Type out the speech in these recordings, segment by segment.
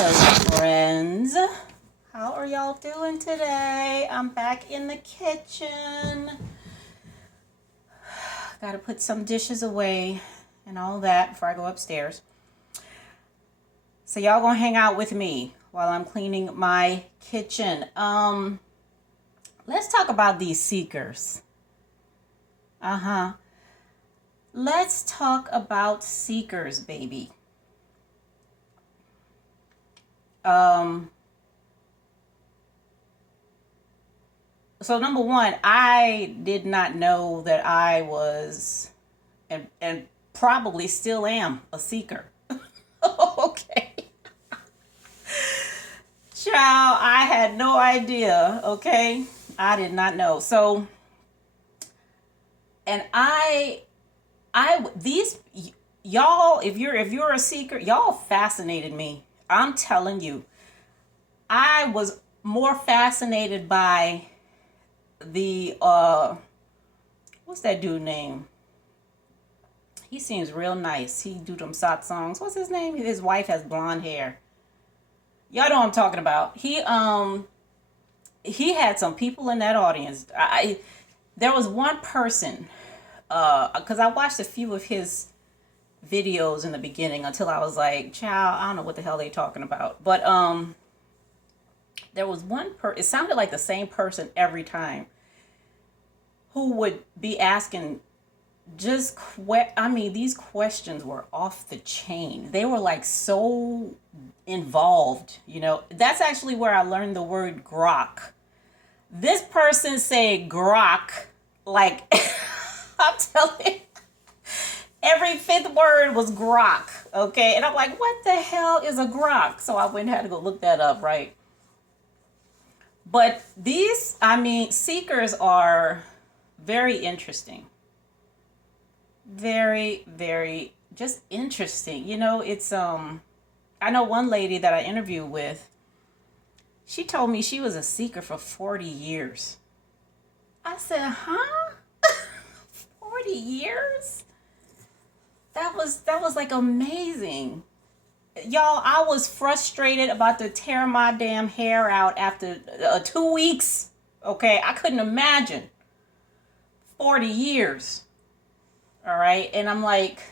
Hello, friends. How are y'all doing today? I'm back in the kitchen. Gotta put some dishes away and all that before I go upstairs. So y'all gonna hang out with me while I'm cleaning my kitchen. Let's talk about these seekers. Let's talk about seekers, baby. So number one, I did not know that I was and probably still am a seeker. Okay. Child, I had no idea, okay? I did not know. So and these y'all, if you're a seeker, y'all fascinated me. I'm telling you. I was more fascinated by the what's that dude name? He seems real nice. He do them soft songs. What's his name? His wife has blonde hair. Y'all know what I'm talking about. He had some people in that audience. There was one person, because I watched a few of his videos in the beginning until I was like, child, I don't know what the hell they talking about. But there was one it sounded like the same person every time, who would be asking these questions were off the chain. They were like so involved, That's actually where I learned the word grok. This person said grok like I'm telling you, every fifth word was grok, okay? And I'm like, what the hell is a grok? So I went and had to go look that up, right? But seekers are very interesting. Very, very just interesting. It's I know one lady that I interviewed with, she told me she was a seeker for 40 years. I said, huh? 40 years? That was like amazing. Y'all, I was frustrated about to tear my damn hair out after 2 weeks. Okay, I couldn't imagine 40 years. All right, and I'm like,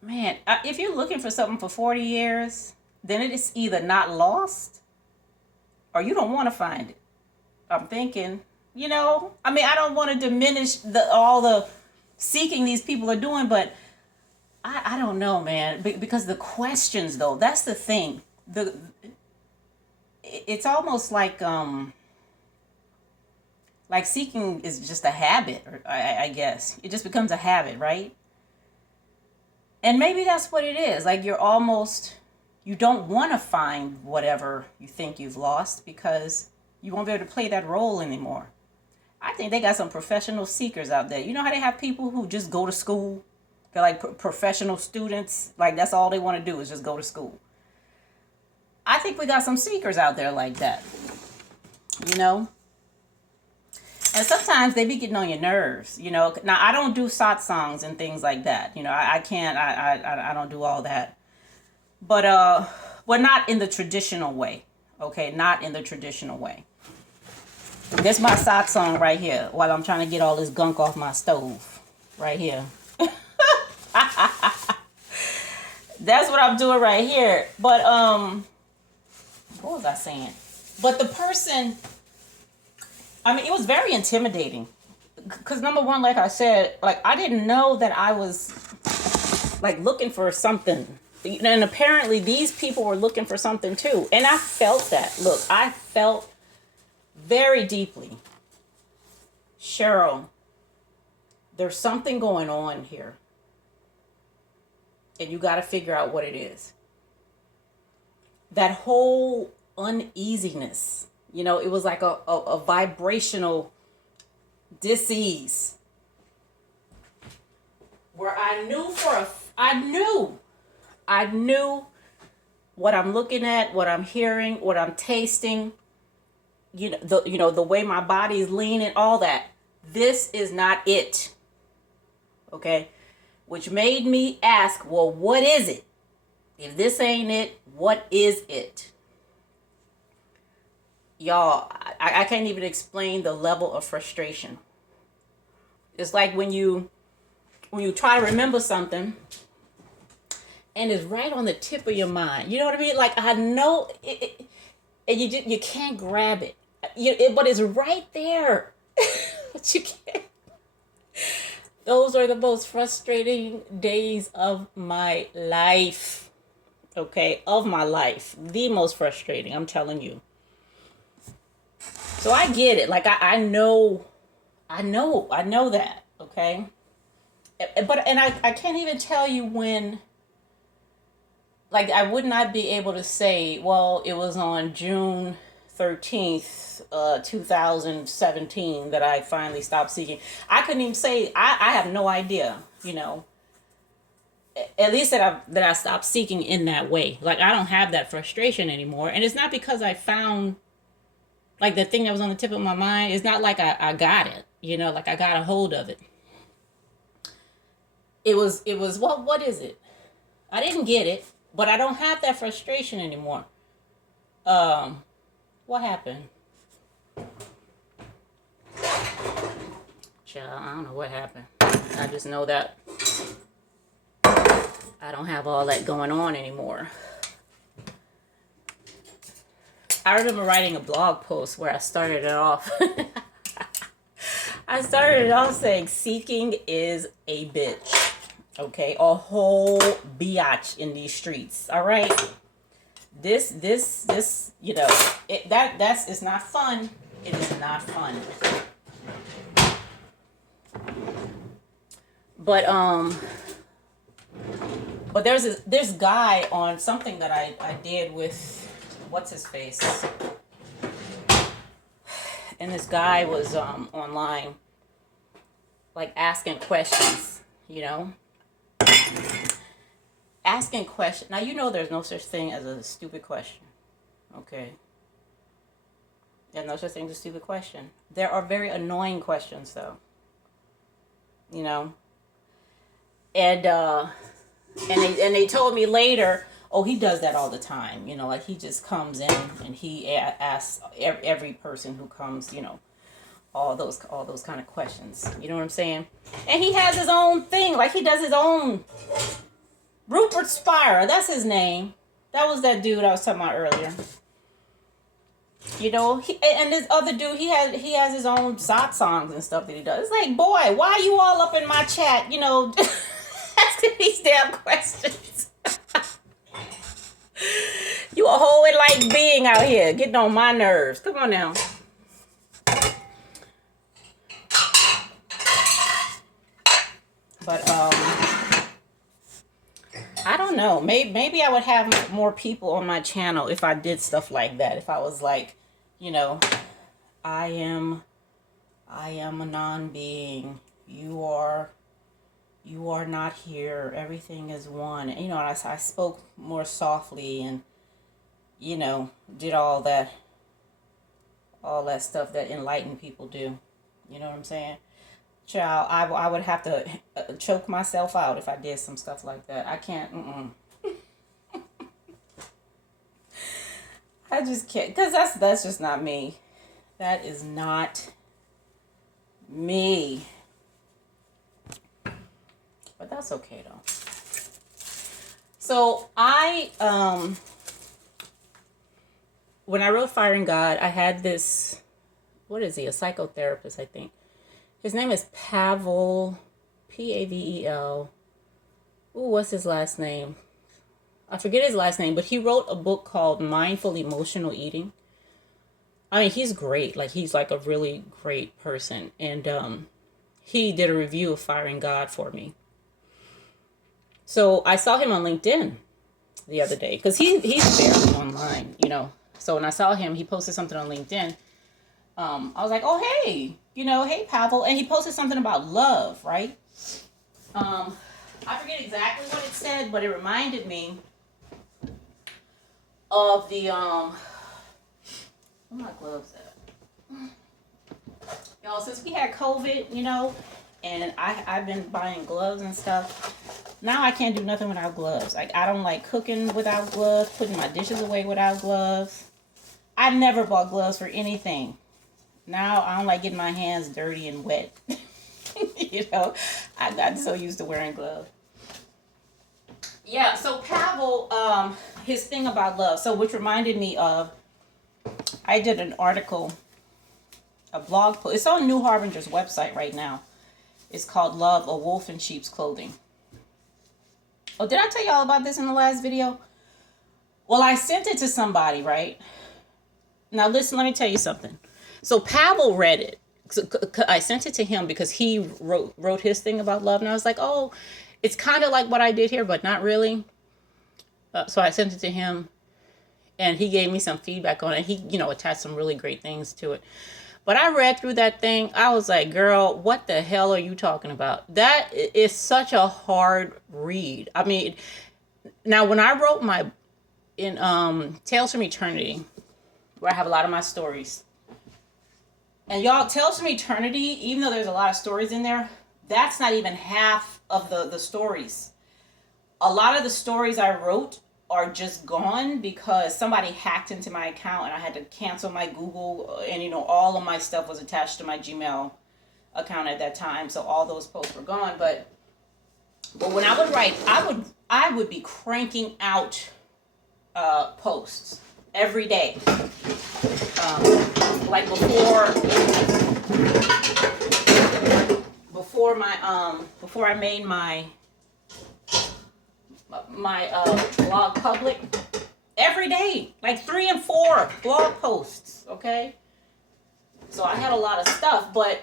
man, if you're looking for something for 40 years, then it is either not lost or you don't want to find it. I'm thinking, I don't want to diminish all the seeking these people are doing, but I don't know, man, because the questions, though, that's the thing. It's almost like seeking is just a habit, or I guess it just becomes a habit, right? And maybe that's what it is. Like you don't want to find whatever you think you've lost because you won't be able to play that role anymore. I think they got some professional seekers out there. You know how they have people who just go to school? They're like professional students. Like that's all they want to do is just go to school. I think we got some seekers out there like that. And sometimes they be getting on your nerves, Now I don't do songs and things like that. I can't. I don't do all that. But well, not in the traditional way. Okay, not in the traditional way. This my song right here while I'm trying to get all this gunk off my stove. Right here. That's what I'm doing right here. But what was I saying? But the person, it was very intimidating. Because number one, like I said, like I didn't know that I was like looking for something. And apparently these people were looking for something too. And I felt that. Look, I felt very deeply, Cheryl, there's something going on here. And you got to figure out what it is. That whole uneasiness, it was like a vibrational dis-ease. Where I knew what I'm looking at, what I'm hearing, what I'm tasting, the way my body is leaning, all that. This is not it. Okay? Which made me ask, well, what is it? If this ain't it, what is it? Y'all, I can't even explain the level of frustration. It's like when you try to remember something and it's right on the tip of your mind. You know what I mean? Like, I know it and you can't grab it. But it's right there. But you can't. Those are the most frustrating days of my life. Okay, of my life. The most frustrating, I'm telling you. So I get it. Like, I know that. Okay. And I can't even tell you when. Like, I would not be able to say, well, it was on June 13th, 2017 that I finally stopped seeking. I couldn't even say, I have no idea, at least that I stopped seeking in that way. Like, I don't have that frustration anymore. And it's not because I found, like, the thing that was on the tip of my mind. It's not like I got it, like I got a hold of it. It was, well, what is it? I didn't get it, but I don't have that frustration anymore. What happened? Child, I don't know what happened. I just know that I don't have all that going on anymore. I remember writing a blog post where I started it off. I started it off saying, seeking is a bitch. Okay, a whole biatch in these streets. All right. This, it's not fun. It is not fun. But there's this guy on something that I did with, what's his face? And this guy was online, like, asking questions, asking questions. Now, there's no such thing as a stupid question. Okay. There's no such thing as a stupid question. There are very annoying questions, though. And they told me later, oh, he does that all the time. Like, he just comes in and he asks every person who comes, all those kind of questions. You know what I'm saying? And he has his own thing. Like, he does his own. Rupert Spira, that's his name. That was that dude I was talking about earlier. And this other dude, he has his own songs and stuff that he does. It's like, boy, why are you all up in my chat, asking these damn questions? You a whole enlightened being out here, getting on my nerves. Come on now. But I don't know. Maybe I would have more people on my channel if I did stuff like that. If I was like, I am a non-being. You are not here. Everything is one. And, I spoke more softly and, did all that stuff that enlightened people do. You know what I'm saying? Child, I would have to choke myself out if I did some stuff like that. I can't. I just can't, because that's just not me. That is not me. But that's okay though. So when I wrote Fire in God, I had this, what is he? A psychotherapist, I think. His name is Pavel, Pavel. Ooh, what's his last name? I forget his last name, but he wrote a book called Mindful Emotional Eating. I mean, he's great. Like, he's like a really great person. And he did a review of Fire in God for me. So I saw him on LinkedIn the other day, because he's barely online, So when I saw him, he posted something on LinkedIn. I was like, oh, hey, hey, Pavel. And he posted something about love, right? I forget exactly what it said, but it reminded me of the, where my gloves at? Y'all, since we had COVID, And I've been buying gloves and stuff. Now I can't do nothing without gloves. Like, I don't like cooking without gloves, putting my dishes away without gloves. I've never bought gloves for anything. Now I don't like getting my hands dirty and wet. You know, I got so used to wearing gloves. Yeah, so Pavel, his thing about love. So, which reminded me of, I did an article, a blog post. It's on New Harbinger's website right now. It's called Love, a Wolf in Sheep's Clothing. Oh, did I tell y'all about this in the last video? Well, I sent it to somebody, right? Now, listen, let me tell you something. So, Pavel read it. I sent it to him because he wrote his thing about love. And I was like, oh, it's kind of like what I did here, but not really. So I sent it to him. And he gave me some feedback on it. He, attached some really great things to it. But I read through that thing. I was like, girl, what the hell are you talking about? That is such a hard read. I mean, now when I wrote in Tales from Eternity, where I have a lot of my stories. And y'all, Tales from Eternity, even though there's a lot of stories in there, that's not even half of the stories. A lot of the stories I wrote are just gone because somebody hacked into my account and I had to cancel my Google, and all of my stuff was attached to my Gmail account at that time, so all those posts were gone. But when I would write, I would be cranking out posts every day, like before I made my blog public, every day, like 3 and 4 blog posts. Okay, so I had a lot of stuff, but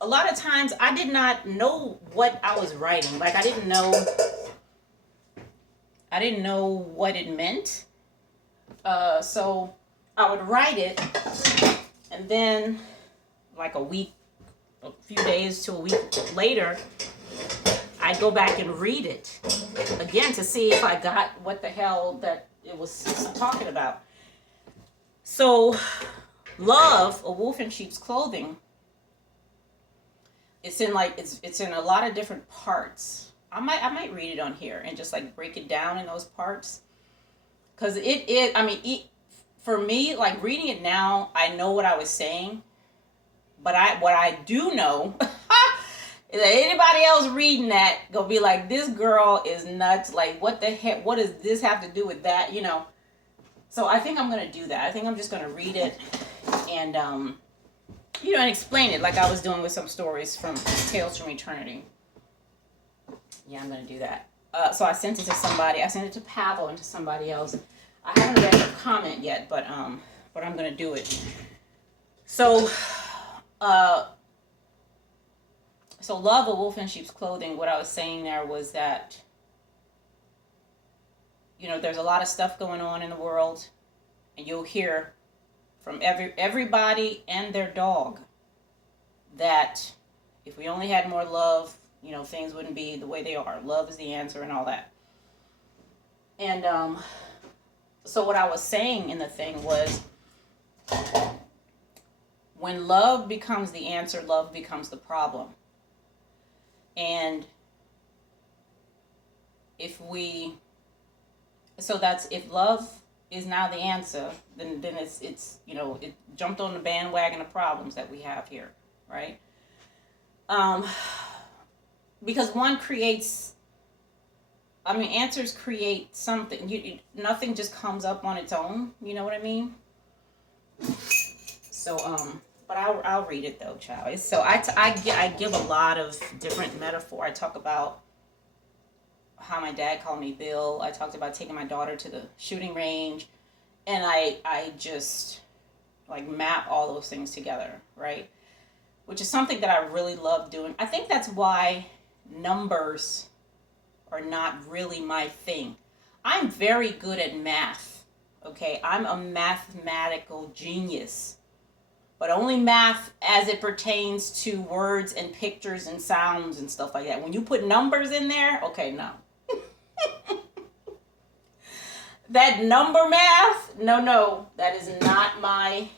a lot of times I did not know what I was writing. Like, I didn't know what it meant. So I would write it, and then like a few days to a week later, I'd go back and read it again to see if I got what the hell that it was talking about. So, Love, a Wolf in Sheep's Clothing, it's in a lot of different parts. I might read it on here and just like break it down in those parts, because for me, like, reading it now, I know what I was saying, but what I do know is that anybody else reading that gonna be like, this girl is nuts. Like, what the heck? What does this have to do with that? So I think I'm gonna do that. I think I'm just gonna read it and and explain it like I was doing with some stories from Tales from Eternity. Yeah, I'm gonna do that. So I sent it to somebody. I sent it to Pavel and to somebody else. I haven't read her comment yet, but I'm gonna do it. So, Love, a Wolf in Sheep's Clothing, what I was saying there was that, there's a lot of stuff going on in the world, and you'll hear from everybody and their dog that if we only had more love, things wouldn't be the way they are. Love is the answer and all that. And so what I was saying in the thing was, when love becomes the answer, love becomes the problem. And if love is now the answer, then it's it jumped on the bandwagon of problems that we have here, right? Because answers create something. Nothing just comes up on its own. You know what I mean? So but I'll read it though, child. So I give a lot of different metaphor. I talk about how my dad called me Bill. I talked about taking my daughter to the shooting range, and I just like map all those things together, right? Which is something that I really love doing. I think that's why numbers are not really my thing. I'm very good at math, okay? I'm a mathematical genius. But only math as it pertains to words and pictures and sounds and stuff like that. When you put numbers in there, okay, no. That number math, no, that is not my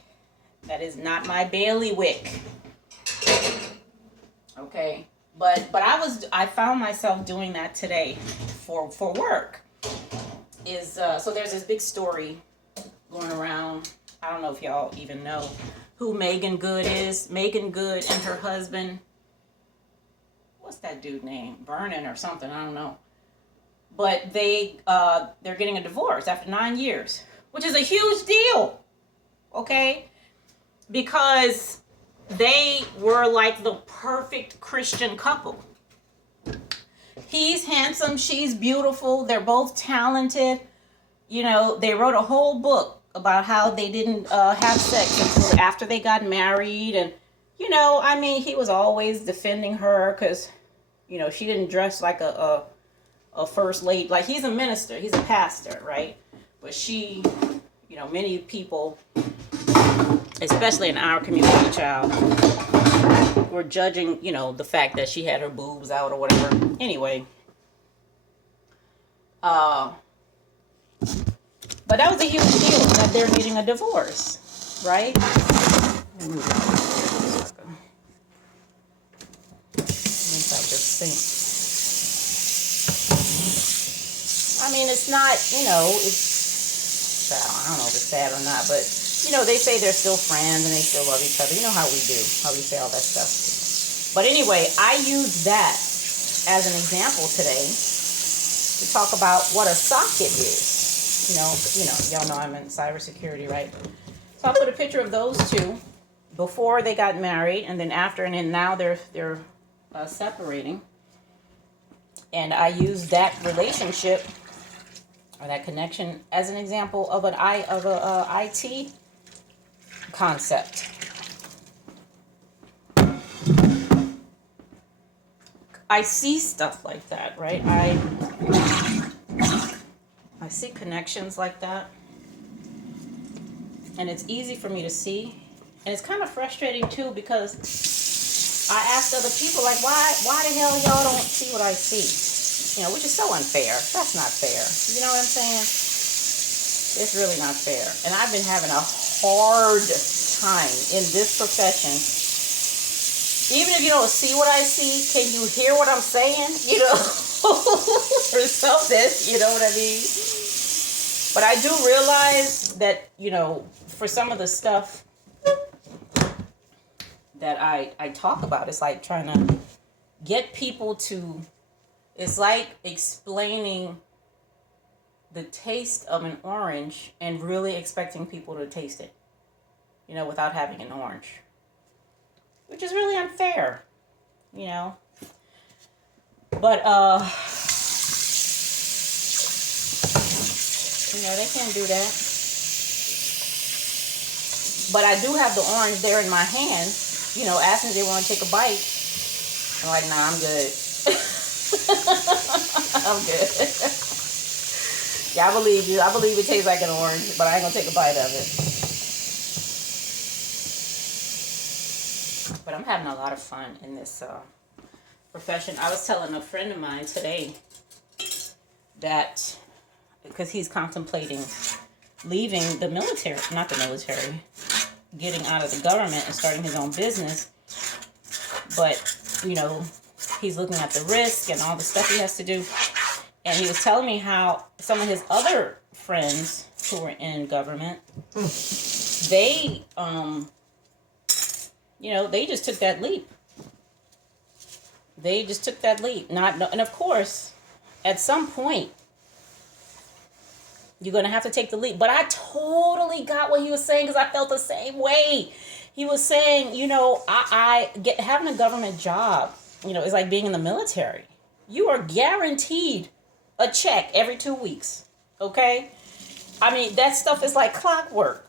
bailiwick. Okay? But I found myself doing that today for work. So there's this big story going around. I don't know if y'all even know who Megan Good is. Megan Good and her husband, what's that dude name? Vernon or something, I don't know. But they're getting a divorce after 9 years, which is a huge deal. Okay? Because they were like the perfect Christian couple. He's handsome, she's beautiful, they're both talented. You know, they wrote a whole book about how they didn't have sex until after they got married. And, you know, I mean, he was always defending her because, you know, she didn't dress like a first lady. Like, he's a minister, he's a pastor, right? But she, you know, many people, especially in our community, child, were judging, you know, the fact that she had her boobs out or whatever. Anyway, but that was a huge deal that they're getting a divorce, right? I mean, it's not, you know, it's sad. I don't know if it's sad or not, but, you know, they say they're still friends and they still love each other. You know how we do, how we say all that stuff. But anyway, I used that as an example today to talk about what a socket is. You know, y'all know I'm in cybersecurity, right? So I put a picture of those two before they got married, and then after, and then now they're separating. And I used that relationship or that connection as an example of an IT concept. I see stuff like that, right? I see connections like that. And it's easy for me to see. And it's kind of frustrating too, because I asked other people, like, why the hell y'all don't see what I see? You know, which is so unfair. That's not fair. You know what I'm saying? It's really not fair. And I've been having a hard time in this profession. Even if you don't see what I see, can you hear what I'm saying? You know, or something, you know what I mean? But I do realize that, you know, for some of the stuff that I talk about, it's like trying to get people to, it's like explaining the taste of an orange and really expecting people to taste it, you know, without having an orange. Which is really unfair, you know. But, you know, they can't do that. But I do have the orange there in my hand, you know, asking if they want to take a bite. I'm like, nah, I'm good. I'm good. Yeah, I believe you. I believe it tastes like an orange, but I ain't going to take a bite of it. But I'm having a lot of fun in this profession. I was telling a friend of mine today that, because he's contemplating leaving the military, not the military, getting out of the government and starting his own business. But, you know, he's looking at the risk and all the stuff he has to do. And he was telling me how some of his other friends who were in government, they, you know, they just took that leap. They just took that leap. And of course, at some point, you're going to have to take the leap. But I totally got what he was saying, because I felt the same way. He was saying, you know, having a government job, you know, is like being in the military. You are guaranteed a check every 2 weeks. Okay? I mean, that stuff is like clockwork.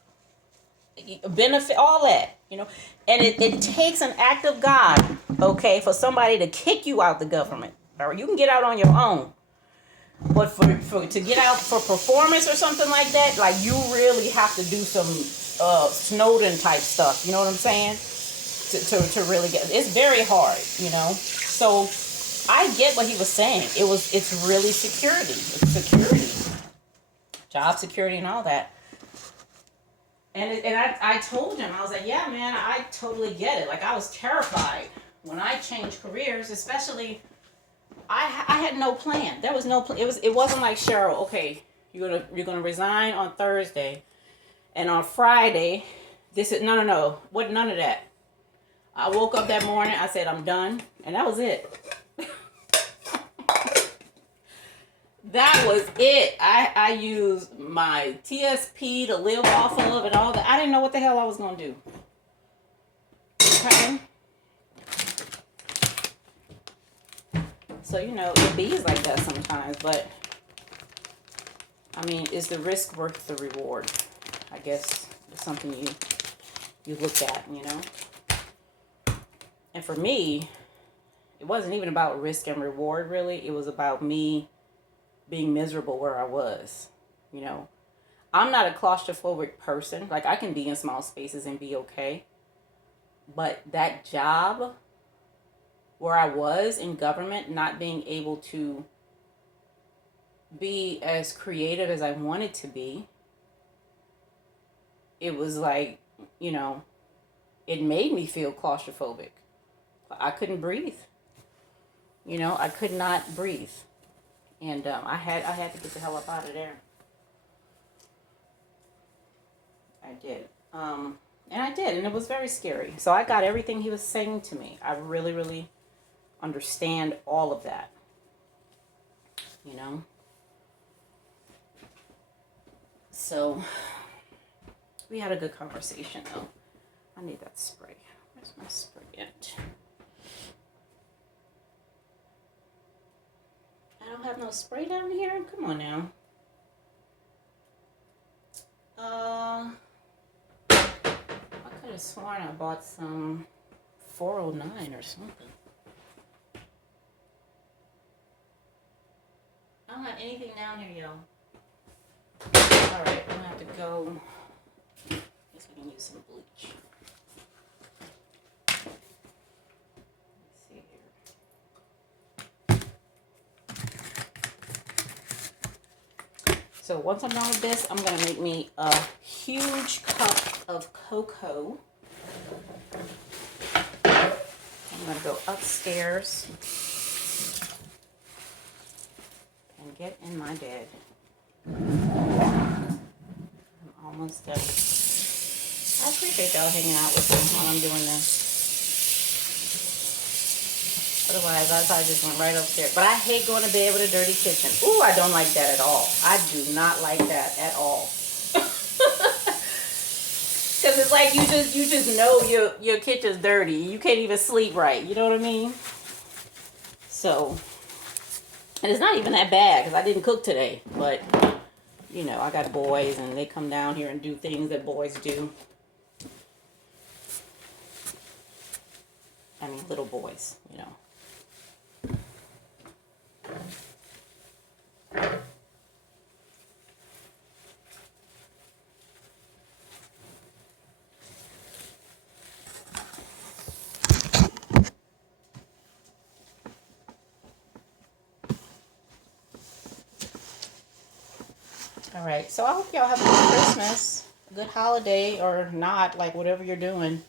Benefit, all that, you know. And it takes an act of God, okay, for somebody to kick you out the government. Or you can get out on your own. But for to get out for performance or something like that, like, you really have to do some Snowden type stuff. You know what I'm saying? To really get, it's very hard, you know. So I get what he was saying. It's really security. It's security, job security, and all that. And I told him, I was like, yeah, man, I totally get it. Like, I was terrified when I changed careers, especially, I had no plan. There was no plan. It wasn't like, Cheryl, okay, you're gonna resign on Thursday, and on Friday, this is no. What, none of that. I woke up that morning, I said I'm done, and that was it. That was it. I used my TSP to live off of and all that. I didn't know what the hell I was gonna do. Okay. So, it bees like that sometimes, but I mean, is the risk worth the reward? I guess it's something you look at, And for me, it wasn't even about risk and reward, really. It was about me being miserable where I was, I'm not a claustrophobic person. Like, I can be in small spaces and be okay. But that job where I was in government, not being able to be as creative as I wanted to be, it was like, it made me feel claustrophobic. I couldn't breathe. I could not breathe. And I had to get the hell up out of there. I did. And I did, and it was very scary. So I got everything he was saying to me. I really, really understand all of that. So we had a good conversation, though. I need that spray. Where's my spray at? I don't have no spray down here? Come on now. I could have sworn I bought some 409 or something. I don't have anything down here, y'all. Alright, I'm gonna have to go. I guess we can use some bleach. Let's see here. So once I'm done with this, I'm gonna make me a huge cup of cocoa. I'm gonna go upstairs and get in my bed. I'm almost done. I appreciate y'all hanging out with me while I'm doing this. Otherwise, I probably just went right upstairs. But I hate going to bed with a dirty kitchen. Ooh, I don't like that at all. I do not like that at all. Because it's like you just know your kitchen's dirty. You can't even sleep right. You know what I mean? So, and it's not even that bad because I didn't cook today. But, I got boys and they come down here and do things that boys do. I mean, little boys, All right, so I hope y'all have a good Christmas, a good holiday, or not, like whatever you're doing.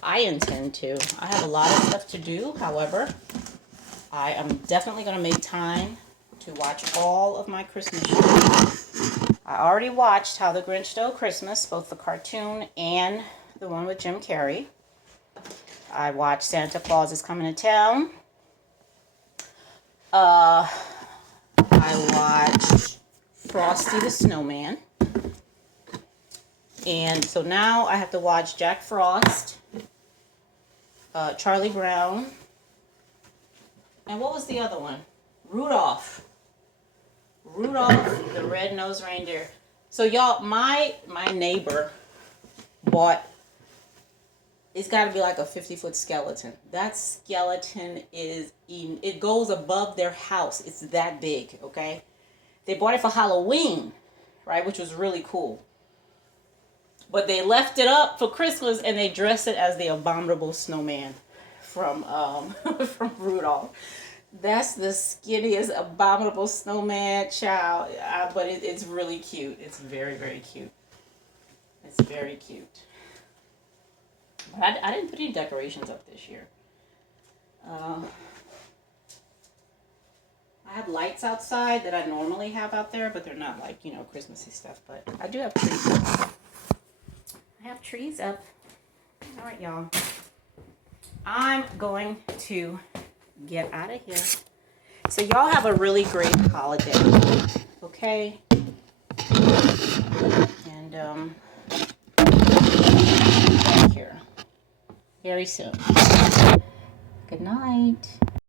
I intend to. I have a lot of stuff to do. However, I am definitely going to make time to watch all of my Christmas shows. I already watched How the Grinch Stole Christmas, both the cartoon and the one with Jim Carrey. I watched Santa Claus is Coming to Town. I watched Frosty the Snowman. And so now I have to watch Jack Frost, Charlie Brown, and what was the other one? Rudolph the Red-Nosed Reindeer. So y'all, my neighbor bought, it's got to be like a 50-foot skeleton. That skeleton it goes above their house. It's that big, okay? They bought it for Halloween, right, which was really cool. But they left it up for Christmas and they dressed it as the abominable snowman from from Rudolph. That's the skinniest abominable snowman, child. But it's really cute. It's very, very cute. It's very cute. But I didn't put any decorations up this year. I have lights outside that I normally have out there, but they're not like, you know, Christmassy stuff. But I do have trees up. I have trees up. All right, y'all. I'm going to get out of here. So y'all have a really great holiday, okay? And back here very soon. Good night.